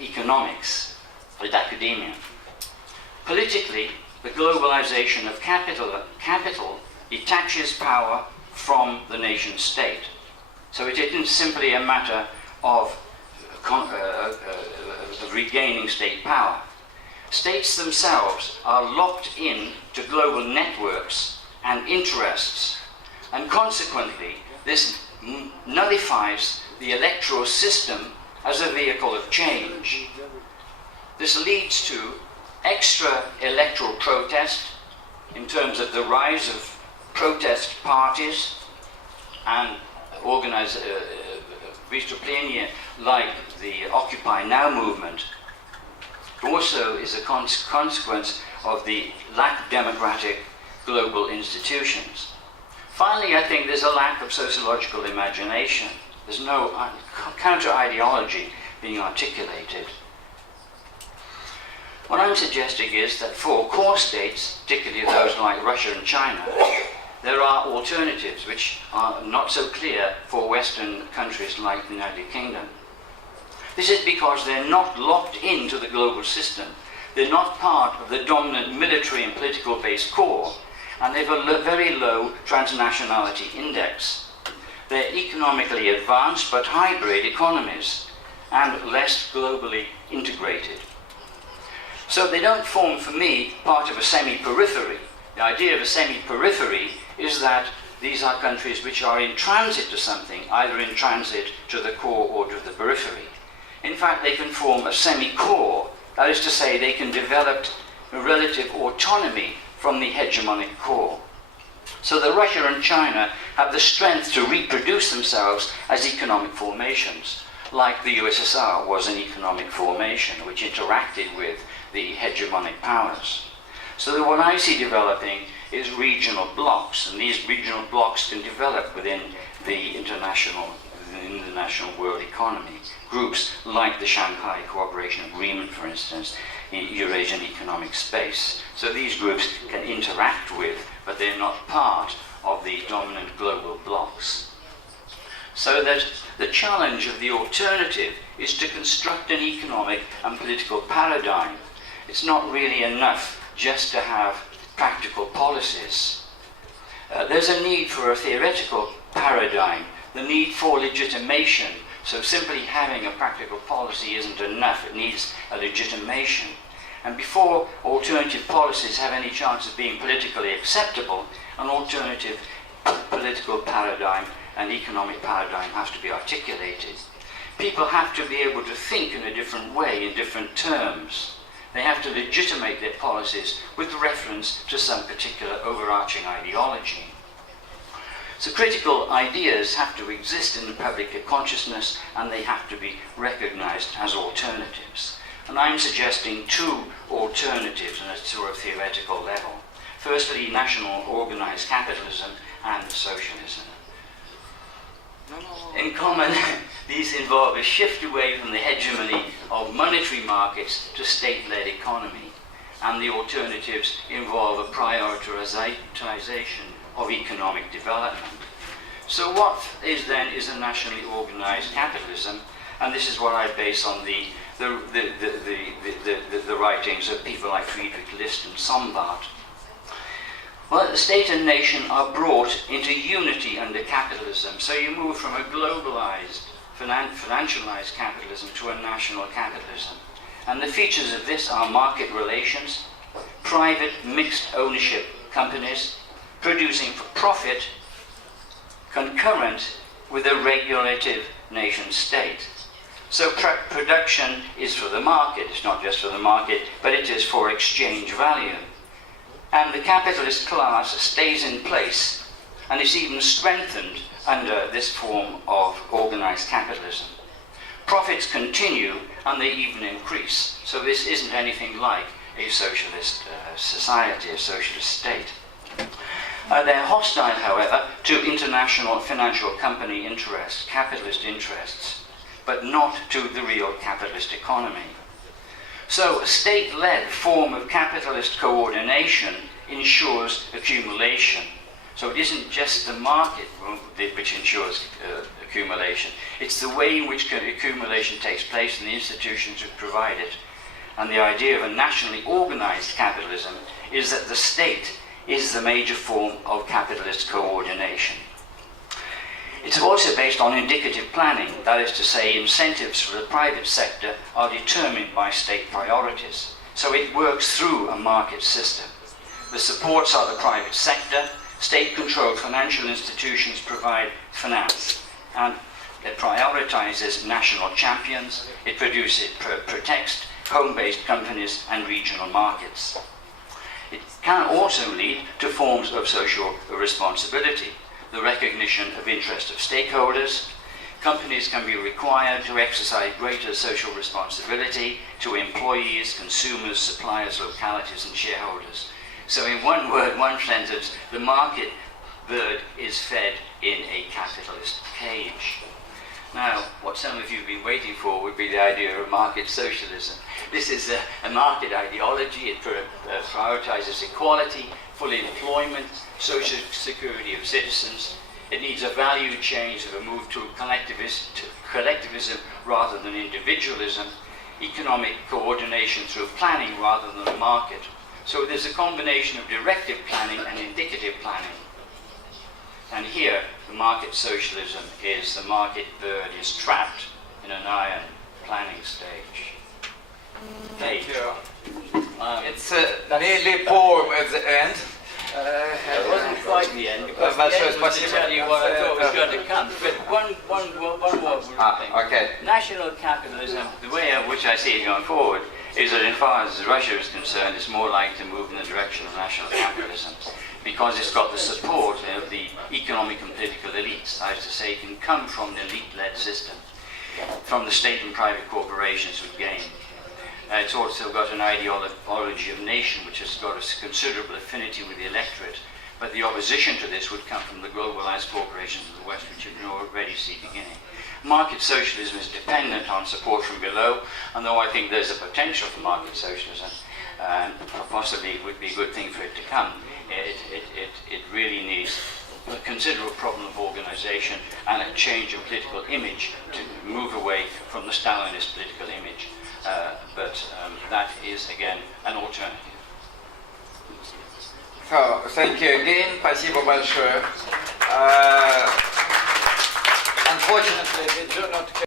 economics, with academia. Politically, the globalization of capital detaches power from the nation state. So it isn't simply a matter of regaining state power. States themselves are locked in to global networks and interests, and consequently this nullifies the electoral system as a vehicle of change. This leads to extra electoral protest in terms of the rise of protest parties and organized Vistuplenje like the Occupy Now movement. Also is a consequence of the lack of democratic global institutions. Finally, I think there's a lack of sociological imagination. There's no counter-ideology being articulated. What I'm suggesting is that for core states, particularly those like Russia and China, there are alternatives which are not so clear for Western countries like the United Kingdom. This is because they're not locked into the global system. They're not part of the dominant military and political based core, and they have a very low transnationality index. They're economically advanced but hybrid economies and less globally integrated. So they don't form, for me, part of a semi-periphery. The idea of a semi-periphery is that these are countries which are in transit to something, either in transit to the core or to the periphery. In fact, they can form a semi-core, that is to say, they can develop a relative autonomy from the hegemonic core. So that Russia and China have the strength to reproduce themselves as economic formations, like the USSR was an economic formation which interacted with the hegemonic powers. So that what I see developing is regional blocks, and these regional blocks can develop within the international world economy. Groups like the Shanghai Cooperation Agreement, for instance, in Eurasian economic space. So these groups can interact with, but they're not part of the dominant global blocks. So that the challenge of the alternative is to construct an economic and political paradigm. It's not really enough just to have practical policies. There's a need for a theoretical paradigm, the need for legitimation. So simply having a practical policy isn't enough, it needs a legitimation. And before alternative policies have any chance of being politically acceptable, an alternative political paradigm and economic paradigm has to be articulated. People have to be able to think in a different way, in different terms. They have to legitimate their policies with reference to some particular overarching ideology. So critical ideas have to exist in the public consciousness, and they have to be recognized as alternatives. And I'm suggesting two alternatives on a sort of theoretical level. Firstly, national organized capitalism and socialism. In common, these involve a shift away from the hegemony of monetary markets to state-led economy, and the alternatives involve a prioritization of economic development. So what is then a nationally organized capitalism? And this is what I base on the writings of people like Friedrich List and Sombart. Well, the state and nation are brought into unity under capitalism. So you move from a globalized, financialized capitalism to a national capitalism. And the features of this are market relations, private mixed ownership companies, producing for profit, concurrent with a regulative nation state. So production is for the market. It's not just for the market, but it is for exchange value. And the capitalist class stays in place and is even strengthened under this form of organized capitalism. Profits continue and they even increase. So this isn't anything like a socialist society, a socialist state. They're hostile, however, to international financial company interests, capitalist interests, but not to the real capitalist economy. So a state-led form of capitalist coordination ensures accumulation. So it isn't just the market which ensures accumulation. It's the way in which accumulation takes place and the institutions that provide it. And the idea of a nationally organized capitalism is that the state is the major form of capitalist coordination. It's also based on indicative planning, that is to say, incentives for the private sector are determined by state priorities. So it works through a market system. The supports are the private sector. State-controlled financial institutions provide finance, and it prioritizes national champions. It protects home-based companies and regional markets. It can also lead to forms of social responsibility, the recognition of interest of stakeholders. Companies can be required to exercise greater social responsibility to employees, consumers, suppliers, localities, and shareholders. So in one word, one sentence, the market bird is fed in a capitalist cage. Now, what some of you have been waiting for would be the idea of market socialism. This is a market ideology. It prioritizes equality, full employment, social security of citizens. It needs a value change of a move to collectivism rather than individualism, economic coordination through planning rather than a market. So there's a combination of directive planning and indicative planning. And here, the market socialism is the market bird is trapped in an iron planning stage. Thank you. It's nearly 4 at the end. It wasn't quite the end, because the end was to tell you what I thought was going to come. But one more thing. Okay. National capitalism, the way in which I see it going forward, is that as far as Russia is concerned, it's more likely to move in the direction of national capitalism, because it's got the support of the economic and political elites. That is to say, it can come from the elite-led system, from the state and private corporations who gain. It's also got an ideology of nation, which has got a considerable affinity with the electorate. But the opposition to this would come from the globalized corporations of the West, which you can already see beginning. Market socialism is dependent on support from below, and though I think there's a potential for market socialism, and possibly it would be a good thing for it to come, it really needs a considerable problem of organization and a change in political image to move away from the Stalinist political image. But that is, again, an alternative. So, thank you again. Спасибо большое. Unfortunately, we do not